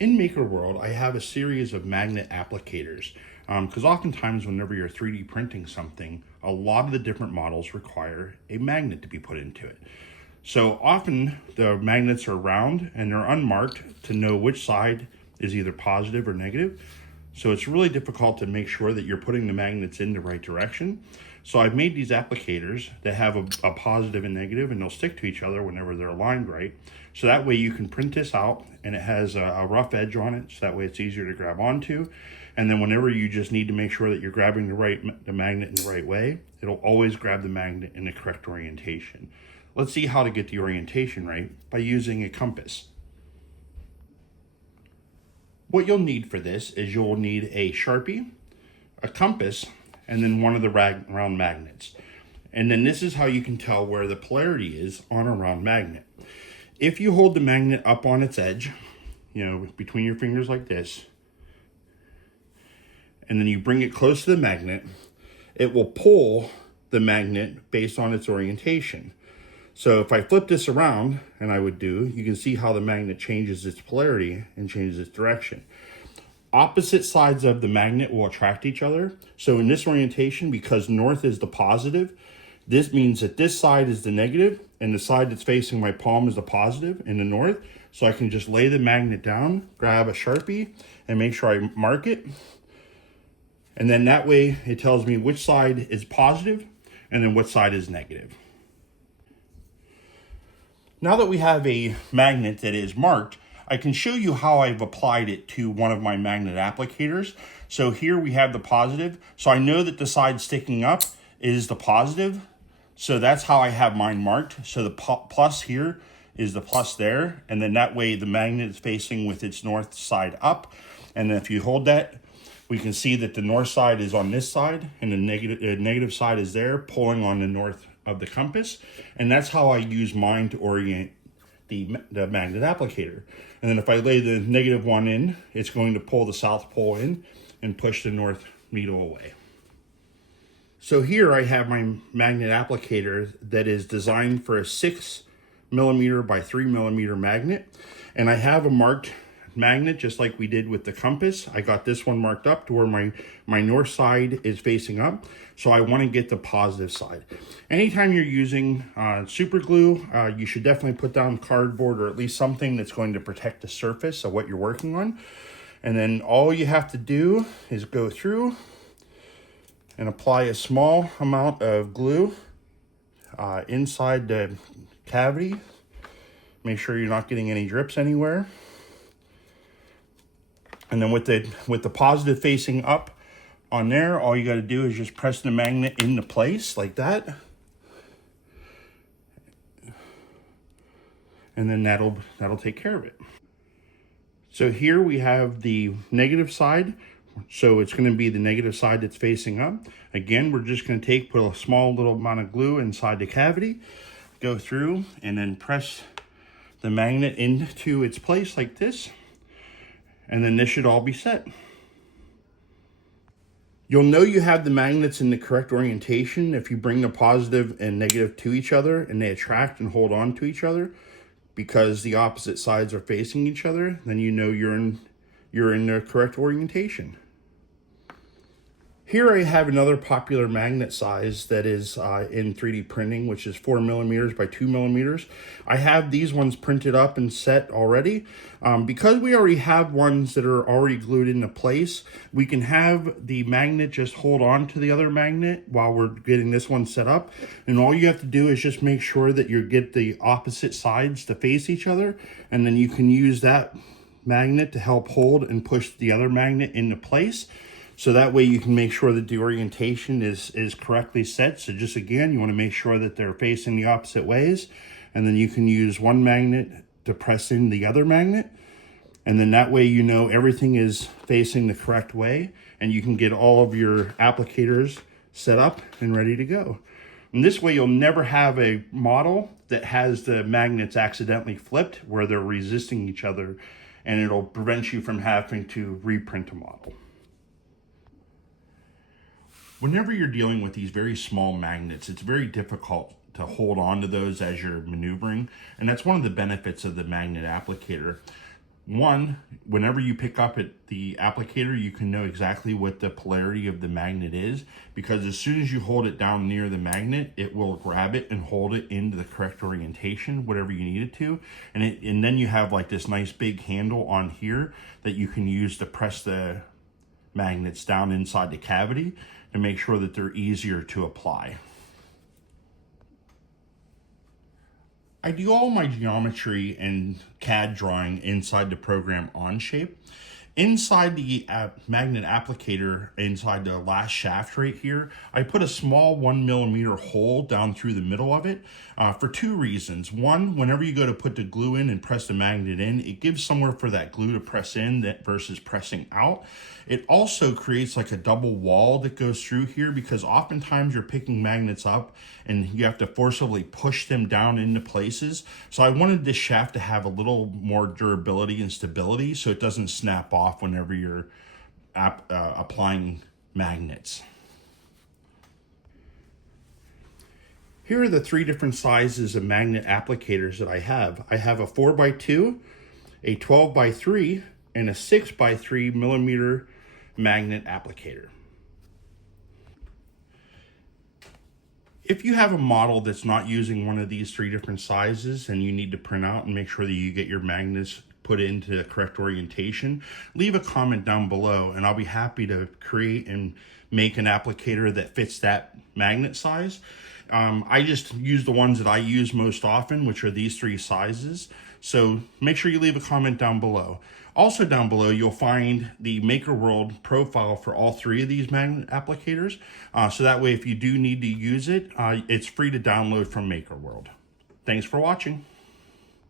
In MakerWorld, I have a series of magnet applicators because oftentimes whenever you're 3D printing something, a lot of the different models require a magnet to be put into it. So often the magnets are round and they're unmarked to know which side is either positive or negative. So it's really difficult to make sure that you're putting the magnets in the right direction. So I've made these applicators that have a positive and negative, and they'll stick to each other whenever they're aligned right. So that way you can print this out and it has a rough edge on it, so that way it's easier to grab onto. And then whenever you just need to make sure that you're grabbing the magnet in the right way, it'll always grab the magnet in the correct orientation. Let's see how to get the orientation right by using a compass. What you'll need for this is you'll need a Sharpie, a compass, and then one of the round magnets. And then this is how you can tell where the polarity is on a round magnet. If you hold the magnet up on its edge, between your fingers like this, and then you bring it close to the magnet, it will pull the magnet based on its orientation. So if I flip this around, and I would do, you can see how the magnet changes its polarity and changes its direction. Opposite sides of the magnet will attract each other. So in this orientation, because north is the positive, this means that this side is the negative and the side that's facing my palm is the positive in the north. So I can just lay the magnet down, grab a Sharpie, and make sure I mark it. And then that way it tells me which side is positive and then what side is negative. Now that we have a magnet that is marked, I can show you how I've applied it to one of my magnet applicators. So here we have the positive. So I know that the side sticking up is the positive. So that's how I have mine marked. So the plus here is the plus there. And then that way the magnet is facing with its north side up. And then if you hold that, we can see that the north side is on this side and the negative side is there, pulling on the north of the compass. And that's how I use mine to orient the magnet applicator. And then if I lay the negative one in, it's going to pull the south pole in and push the north needle away. So here I have my magnet applicator that is designed for a 6mm by 3mm magnet. And I have a marked magnet just like we did with the compass. I got this one marked up to where my north side is facing up. So I want to get the positive side. Anytime you're using super glue, you should definitely put down cardboard or at least something that's going to protect the surface of what you're working on. And then all you have to do is go through and apply a small amount of glue inside the cavity. Make sure you're not getting any drips anywhere. And then with the positive facing up on there, all you got to do is just press the magnet into place like that. And then that'll take care of it. So here we have the negative side. So it's going to be the negative side that's facing up. Again, we're just going to put a small little amount of glue inside the cavity, go through, and then press the magnet into its place like this. And then this should all be set. You'll know you have the magnets in the correct orientation if you bring the positive and negative to each other and they attract and hold on to each other because the opposite sides are facing each other. Then you know you're in the correct orientation. Here I have another popular magnet size that is in 3D printing, which is 4mm by 2mm. I have these ones printed up and set already. Because we already have ones that are already glued into place, we can have the magnet just hold on to the other magnet while we're getting this one set up. And all you have to do is just make sure that you get the opposite sides to face each other. And then you can use that magnet to help hold and push the other magnet into place. So that way you can make sure that the orientation is correctly set. So just again, you want to make sure that they're facing the opposite ways. And then you can use one magnet to press in the other magnet. And then that way you know everything is facing the correct way. And you can get all of your applicators set up and ready to go. And this way you'll never have a model that has the magnets accidentally flipped where they're resisting each other. And it'll prevent you from having to reprint a model. Whenever you're dealing with these very small magnets, it's very difficult to hold on to those as you're maneuvering. And that's one of the benefits of the magnet applicator. one, whenever you pick up at the applicator, you can know exactly what the polarity of the magnet is, because as soon as you hold it down near the magnet, it will grab it and hold it into the correct orientation, whatever you need it to. And then you have like this nice big handle on here that you can use to press the magnets down inside the cavity to make sure that they're easier to apply. I do all my geometry and CAD drawing inside the program Onshape. Inside the magnet applicator, inside the last shaft right here, I put a small 1mm hole down through the middle of it for two reasons. One, whenever you go to put the glue in and press the magnet in, it gives somewhere for that glue to press in versus pressing out. It also creates like a double wall that goes through here, because oftentimes you're picking magnets up and you have to forcibly push them down into places. So I wanted this shaft to have a little more durability and stability so it doesn't snap off whenever you're applying magnets. Here are the three different sizes of magnet applicators that I have. I have a 4x2, a 12x3, and a 6x3mm magnet applicator. If you have a model that's not using one of these three different sizes and you need to print out and make sure that you get your magnets put into the correct orientation, leave a comment down below and I'll be happy to create and make an applicator that fits that magnet size. I just use the ones that I use most often, which are these three sizes. So make sure you leave a comment down below. Also down below, you'll find the MakerWorld profile for all three of these magnet applicators. So that way, if you do need to use it, it's free to download from MakerWorld. Thanks for watching.